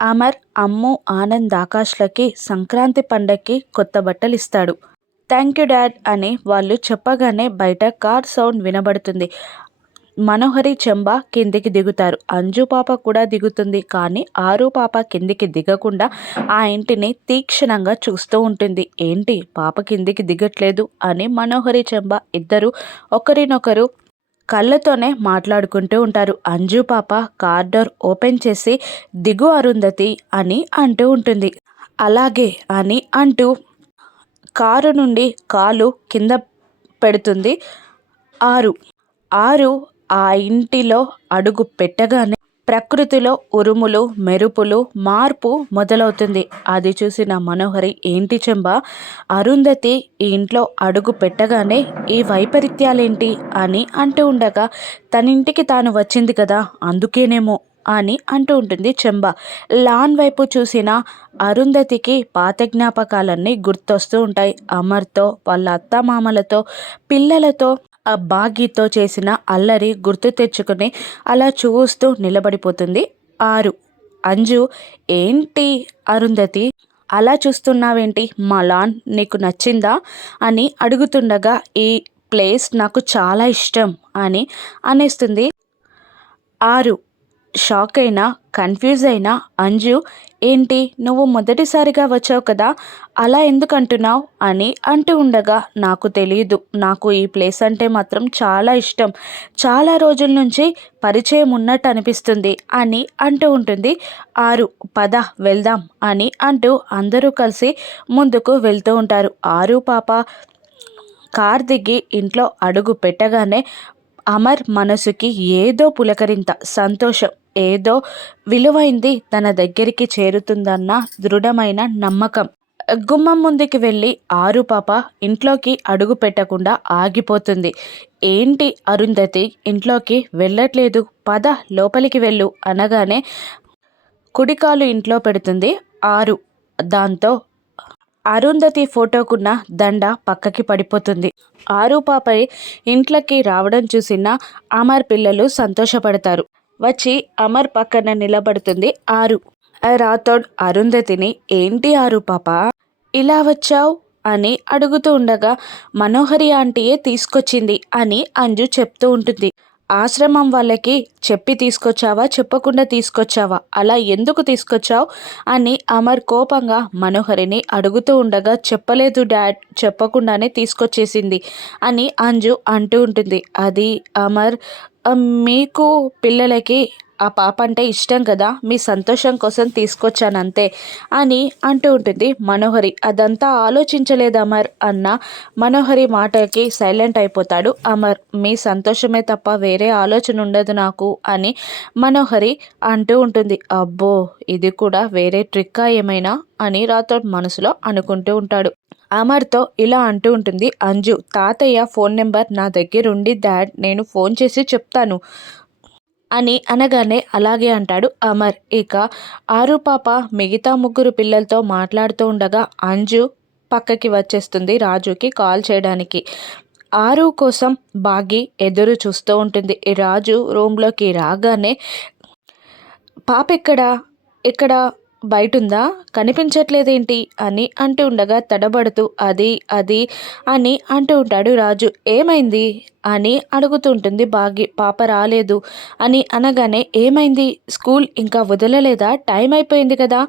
అమర్, అమ్ము, ఆనంద్, ఆకాష్లకి సంక్రాంతి పండక్కి కొత్త బట్టలిస్తాడు. Thank you dad అని వాళ్ళు చెప్పగానే బయట కార్ సౌండ్ వినబడుతుంది. మనోహరి, చెంబ కిందికి దిగుతారు. అంజు పాప కూడా దిగుతుంది. కానీ ఆరు పాప కిందికి దిగకుండా ఆ ఇంటిని తీక్షణంగా చూస్తూ ఉంటుంది. ఏంటి పాప కిందికి దిగట్లేదు అని మనోహరి, చెంబ ఇద్దరు ఒకరినొకరు కళ్ళతోనే మాట్లాడుకుంటూ ఉంటారు. అంజు పాప కార్ డోర్ ఓపెన్ చేసి దిగు అరుంధతి అని అంటూ ఉంటుంది. అలాగే అని అంటూ కారు నుండి కాలు కింద పెడుతుంది ఆరు. ఆరు ఆ ఇంటిలో అడుగు పెట్టగానే ప్రకృతిలో ఉరుములు, మెరుపులు, మార్పు మొదలవుతుంది. అది చూసిన మనోహరి, ఏంటి చెంబ, అరుంధతి ఈ ఇంట్లో అడుగు పెట్టగానే ఈ వైపరీత్యాలేంటి అని అంటూ ఉండగా, తనింటికి తాను వచ్చింది కదా అందుకేనేమో అని అంటూ ఉంటుంది చెంబ. లాన్ వైపు చూసిన అరుంధతికి పాత జ్ఞాపకాలన్నీ గుర్తొస్తూ ఉంటాయి. అమర్తో, వాళ్ళ అత్తమామలతో, పిల్లలతో, ఆ బాగీతో చేసిన అల్లరి గుర్తు తెచ్చుకుని అలా చూస్తూ నిలబడిపోతుంది ఆరు. అంజు, ఏంటి అరుంధతి అలా చూస్తున్నావేంటి, మా లాన్ నీకు నచ్చిందా అని అడుగుతుండగా, ఈ ప్లేస్ నాకు చాలా ఇష్టం అని అనేస్తుంది ఆరు. షాక్ అయినా, కన్ఫ్యూజ్ అయినా అంజు, ఏంటి నువ్వు మొదటిసారిగా వచ్చావు కదా అలా ఎందుకు అంటున్నావు అని అంటూ ఉండగా, నాకు తెలియదు, నాకు ఈ ప్లేస్ అంటే మాత్రం చాలా ఇష్టం, చాలా రోజుల నుంచి పరిచయం ఉన్నట్టు అనిపిస్తుంది అని అంటూ ఉంటుంది ఆరు. పద వెళ్దాం అని అంటూ అందరూ కలిసి ముందుకు వెళ్తూ ఉంటారు. ఆరు పాప కార్ దిగి ఇంట్లో అడుగు పెట్టగానే అమర్ మనసుకి ఏదో పులకరింత, సంతోషం, ఏదో విలువైంది తన దగ్గరికి చేరుతుందన్న దృఢమైన నమ్మకం. గుమ్మం ముందుకి వెళ్ళి ఆరు పాప ఇంట్లోకి అడుగు పెట్టకుండా ఆగిపోతుంది. ఏంటి అరుంధతి ఇంట్లోకి వెళ్ళట్లేదు, పద లోపలికి వెళ్ళు అనగానే కుడికాలు ఇంట్లో పెడుతుంది ఆరు. దాంతో అరుంధతి ఫోటోకున్న దండ పక్కకి పడిపోతుంది. ఆరు పాపై ఇంట్లోకి రావడం చూసిన అమర్ పిల్లలు సంతోషపడతారు. వచ్చి అమర్ పక్కన నిలబడుతుంది ఆరు. రాథోడ్ అరుంధతిని, ఏంటి ఆరు పాప ఇలా వచ్చావు అని అడుగుతూ ఉండగా, మనోహరి ఆంటీయే తీసుకొచ్చింది అని అంజు చెప్తూ ఉంటుంది. ఆశ్రమం వాళ్ళకి చెప్పి తీసుకొచ్చావా, చెప్పకుండా తీసుకొచ్చావా, అలా ఎందుకు తీసుకొచ్చావు అని అమర్ కోపంగా మనోహరిని అడుగుతూ ఉండగా, చెప్పలేదు డాడ్, చెప్పకుండానే తీసుకొచ్చేసింది అని అంజు అంటూ ఉంటుంది. అది అమర్, మీకు పిల్లలకి ఆ పాప అంటే ఇష్టం కదా, మీ సంతోషం కోసం తీసుకొచ్చానంతే అని అంటూ ఉంటుంది మనోహరి. అదంతా ఆలోచించలేదు అమర్ అన్న మనోహరి మాటకి సైలెంట్ అయిపోతాడు అమర్. మీ సంతోషమే తప్ప వేరే ఆలోచన ఉండదు నాకు అని మనోహరి అంటూ ఉంటుంది. అబ్బో, ఇది కూడా వేరే ట్రిక్కా ఏమైనా అని రాథోడ్ మనసులో అనుకుంటూ ఉంటాడు. అమర్తో ఇలా అంటూ ఉంటుంది అంజు, తాతయ్య ఫోన్ నెంబర్ నా దగ్గర ఉంది డాడ్, నేను ఫోన్ చేసి చెప్తాను అని అనగానే అలాగే అంటాడు అమర్. ఇక ఆరు పాప మిగతా ముగ్గురు పిల్లలతో మాట్లాడుతూ ఉండగా అంజు పక్కకి వచ్చేస్తుంది రాజుకి కాల్ చేయడానికి. ఆరు కోసం బాగి ఎదురు చూస్తూ ఉంటుంది. రాజు రూమ్లోకి రాగానే, పాప ఇక్కడ బయటుందా, కనిపించట్లేదేంటి అని అంటూ ఉండగా తడబడుతూ అది అది అని అంటూ ఉంటాడు రాజు. ఏమైంది అని అడుగుతుంటుంది బాగి. పాప రాలేదు అని అనగానే, ఏమైంది, స్కూల్ ఇంకా వదలలేదా, టైం అయిపోయింది కదా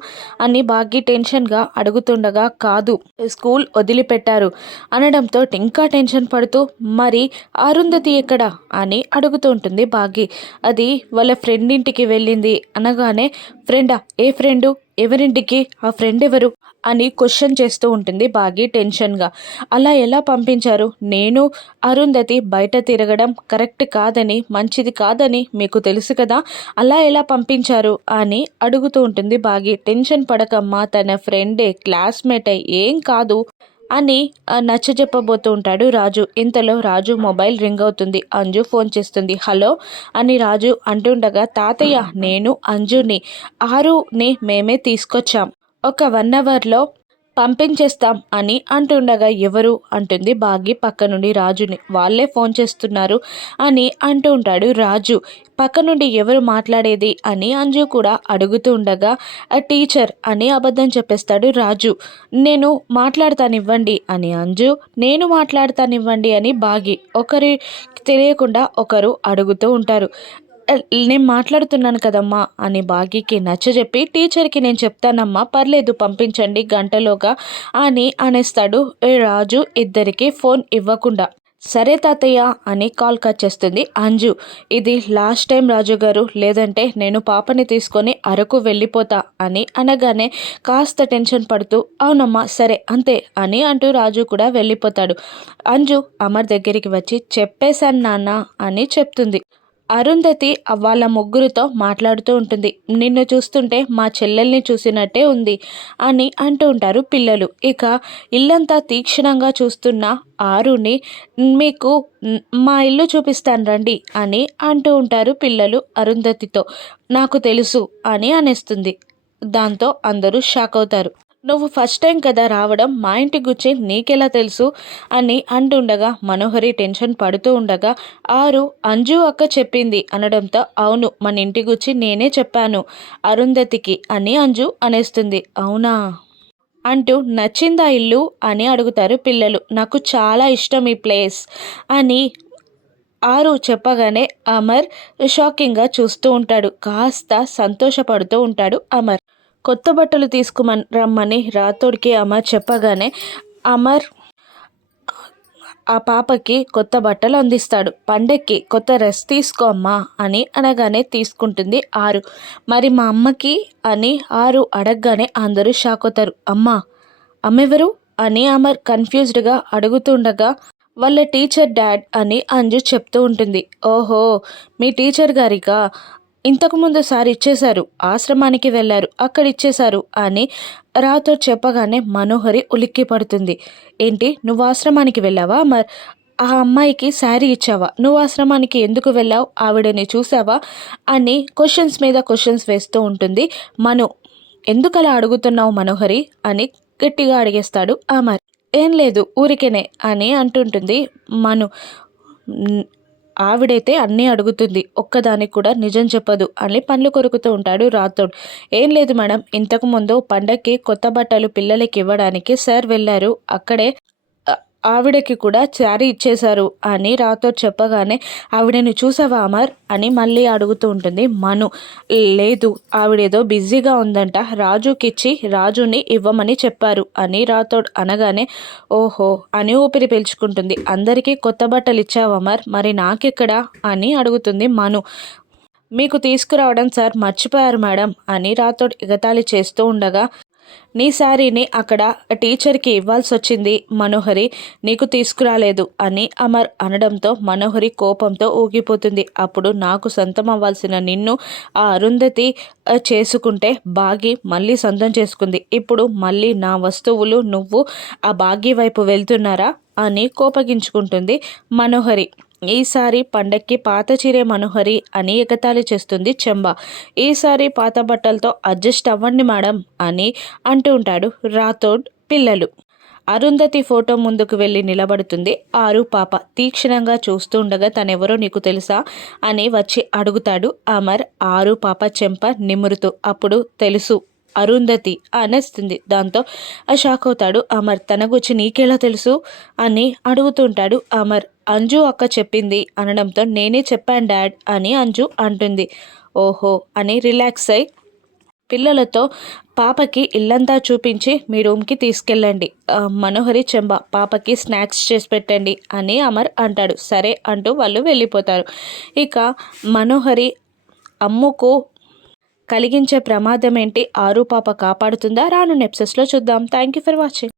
అని బాగి టెన్షన్గా అడుగుతుండగా, కాదు స్కూల్ వదిలిపెట్టారు అనడంతో ఇంకా టెన్షన్ పడుతూ, మరి అరుంధతి ఎక్కడ అని అడుగుతూ ఉంటుంది బాగి. అది వాళ్ళ ఫ్రెండ్ ఇంటికి వెళ్ళింది అనగానే, ఫ్రెండా, ఏ ఫ్రెండు, ఎవరింటికి, ఆ ఫ్రెండ్ ఎవరు అని క్వశ్చన్ చేస్తూ ఉంటుంది బాగి టెన్షన్గా. అలా ఎలా పంపించారు, నేను అరుంధతి బయట తిరగడం కరెక్ట్ కాదని, మంచిది కాదని మీకు తెలుసు కదా, అలా ఎలా పంపించారు అని అడుగుతూ ఉంటుంది బాగి. టెన్షన్ పడకమ్మా, తన ఫ్రెండే, క్లాస్మేటే, ఏం కాదు అని నచ్చజెప్పబోతూ ఉంటాడు రాజు. ఇంతలో రాజు మొబైల్ రింగ్ అవుతుంది. అంజు ఫోన్ చేస్తుంది. హలో అని రాజు అంటుండగా, తాతయ్య, నేను అంజుని, ఆరుని మేమే తీసుకొచ్చాం, ఒక 1 అవర్లో పంపించేస్తాం అని అంటుండగా ఎవరు అంటుంది భాగ్య పక్క నుండి రాజుని. వాళ్ళే ఫోన్ చేస్తున్నారు అని అంటూ ఉంటాడు రాజు. పక్క నుండి ఎవరు మాట్లాడేది అని అంజు కూడా అడుగుతూ ఉండగా ఆ టీచర్ అని అబద్ధం చెప్పేస్తాడు రాజు. నేను మాట్లాడతానివ్వండి అని అంజు, నేను మాట్లాడతానివ్వండి అని భాగి ఒకరి తెలియకుండా ఒకరు అడుగుతూ ఉంటారు. నేను మాట్లాడుతున్నాను కదమ్మా అని భాగ్యకి నచ్చజెప్పి టీచర్కి నేను చెప్తానమ్మా, పర్లేదు పంపించండి గంటలోగా అని అనేస్తాడు రాజు ఇద్దరికి ఫోన్ ఇవ్వకుండా. సరే తాతయ్య అని కాల్ కట్ చేస్తుంది అంజు. ఇది లాస్ట్ టైం రాజు గారు, లేదంటే నేను పాపని తీసుకొని అరకు వెళ్ళిపోతా అని అనగానే కాస్త టెన్షన్ పడుతూ అవునమ్మా సరే అంతే అని అంటూ రాజు కూడా వెళ్ళిపోతాడు. అంజు అమర్ దగ్గరికి వచ్చి చెప్పేశాను నాన్న అని చెప్తుంది. అరుంధతి వాళ్ళ ముగ్గురితో మాట్లాడుతూ ఉంటుంది. నిన్ను చూస్తుంటే మా చెల్లెల్ని చూసినట్టే ఉంది అని అంటూ ఉంటారు పిల్లలు. ఇక ఇల్లంతా తీక్షణంగా చూస్తున్న ఆరుని మీకు మా ఇల్లు చూపిస్తాను రండి అని అంటూ ఉంటారు పిల్లలు అరుంధతితో. నాకు తెలుసు అని అనేస్తుంది. దాంతో అందరూ షాక్ అవుతారు. నువ్వు ఫస్ట్ టైం కదా రావడం, మా ఇంటి గురించి నీకెలా తెలుసు అని అంటుండగా మనోహరి టెన్షన్ పడుతూ ఉండగా ఆరు అంజు అక్క చెప్పింది అనడంతో అవును మన ఇంటి గురించి నేనే చెప్పాను అరుంధతికి అని అంజు అనేస్తుంది. అవునా అంటూ నచ్చిందా ఇల్లు అని అడుగుతారు పిల్లలు. నాకు చాలా ఇష్టం ఈ ప్లేస్ అని ఆరు చెప్పగానే అమర్ షాకింగ్గా చూస్తూ ఉంటాడు. కాస్త సంతోషపడుతూ ఉంటాడు అమర్. కొత్త బట్టలు రమ్మని రాథోడ్కి అమర్ చెప్పగానే అమర్ ఆ పాపకి కొత్త బట్టలు అందిస్తాడు. పండక్కి కొత్త డ్రెస్ తీసుకో అమ్మా అని అనగానే తీసుకుంటుంది ఆరు. మరి మా అమ్మకి అని ఆరు అడగగానే అందరూ షాక్ అవుతారు. అమ్మెవరు అని అమర్ కన్ఫ్యూజ్డ్గా అడుగుతుండగా వాళ్ళ టీచర్ డాడ్ అని అంజు చెప్తూ ఉంటుంది. ఓహో మీ టీచర్ గారిగా, ఇంతకుముందు సార్ ఇచ్చేశారు, ఆశ్రమానికి వెళ్ళారు, అక్కడ ఇచ్చేశారు అని రాతో చెప్పగానే మనోహరి ఉలిక్కి పడుతుంది. ఏంటి నువ్వు ఆశ్రమానికి వెళ్ళావా? మరి ఆ అమ్మాయికి శారీ ఇచ్చావా? నువ్వు ఆశ్రమానికి ఎందుకు వెళ్ళావు? ఆవిడని చూసావా అని క్వశ్చన్స్ మీద క్వశ్చన్స్ వేస్తూ ఉంటుంది మను. ఎందుకు అలా అడుగుతున్నావు మనోహరి అని గట్టిగా అడిగేస్తాడు అమర్. ఏం లేదు ఊరికేనే అని అంటుంటుంది మను. ఆవిడైతే అన్నీ అడుగుతుంది, ఒక్కదానికి కూడా నిజం చెప్పదు అని పండ్లు కొరుకుతూ ఉంటాడు రాథోడ్. ఏం లేదు మేడం, ఇంతకుముందు పండక్కి కొత్త బట్టలు పిల్లలకి ఇవ్వడానికి సార్ వెళ్ళారు, అక్కడే ఆవిడకి కూడా శారీ ఇచ్చేశారు అని రాథోడ్ చెప్పగానే ఆవిడని చూసావా అమర్ అని మళ్ళీ అడుగుతూ ఉంటుంది మను. లేదు ఆవిడేదో బిజీగా ఉందంట, రాజుకిచ్చి రాజుని ఇవ్వమని చెప్పారు అని రాథోడ్ అనగానే ఓహో అని ఊపిరి పీల్చుకుంటుంది. అందరికీ కొత్త బట్టలు ఇచ్చావు అమర్, మరి నాకెక్కడా అని అడుగుతుంది మను. మీకు తీసుకురావడం సార్ మర్చిపోయారు మేడం అని రాథోడ్ ఎగతాళి చేస్తూ ఉండగా నీ శారీని అక్కడ టీచర్కి ఇవ్వాల్సి వచ్చింది మనోహరి, నీకు తీసుకురాలేదు అని అమర్ అనడంతో మనోహరి కోపంతో ఊగిపోతుంది. అప్పుడు నాకు సొంతం అవ్వాల్సిన నిన్ను ఆ అరుంధతి చేసుకుంటే భాగి మళ్ళీ సొంతం చేసుకుంది, ఇప్పుడు మళ్ళీ నా వస్తువులు నువ్వు ఆ భాగ్య వైపు వెళ్తున్నారా అని కోపగించుకుంటుంది మనోహరి. ఈసారి పండక్కి పాత చీరే మనోహరి అని ఎగతాళి చేస్తుంది చెంబ. ఈసారి పాత బట్టలతో అడ్జస్ట్ అవ్వండి మేడం అని అంటూ ఉంటాడు రాథోడ్. పిల్లలు అరుంధతి ఫోటో ముందుకు వెళ్ళి నిలబడుతుంది ఆరు పాప. తీక్షణంగా చూస్తూ ఉండగా తనెవరో నీకు తెలుసా అని వచ్చి అడుగుతాడు అమర్. ఆరు పాప చెంప నిమురుతూ అప్పుడు తెలుసు అరుంధతి అనేస్తుంది. దాంతో షాక్ అవుతాడు అమర్. తన గురించి నీకెలా తెలుసు అని అడుగుతుంటాడు అమర్. అంజు అక్క చెప్పింది అనడంతో నేనే చెప్పాను డాడ్ అని అంజు అంటుంది. ఓహో అని రిలాక్స్ అయి పిల్లలతో పాపకి ఇల్లంతా చూపించి మీ రూమ్కి తీసుకెళ్ళండి, మనోహరి చెంబ పాపకి స్నాక్స్ చేసి పెట్టండి అని అమర్ అంటాడు. సరే అంటూ వాళ్ళు వెళ్ళిపోతారు. ఇక మనోహరి అమ్ముకు కలిగించే ప్రమాదం ఏంటి, ఆరు పాప కాపాడుతుందా? రాను ఎపిసోడ్స్లో చూద్దాం. Thank you for watching.